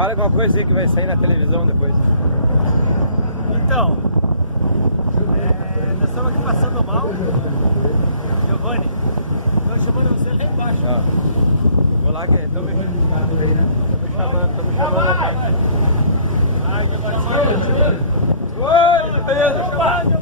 Fala alguma coisa aí que vai sair na televisão depois. Então, nós estamos aqui passando mal. Giovanni, estamos chamando você lá embaixo. Ah. Vou lá que estão me chamando aí, né? Estão me chamando. Ai, Giovanni. Oi, beleza.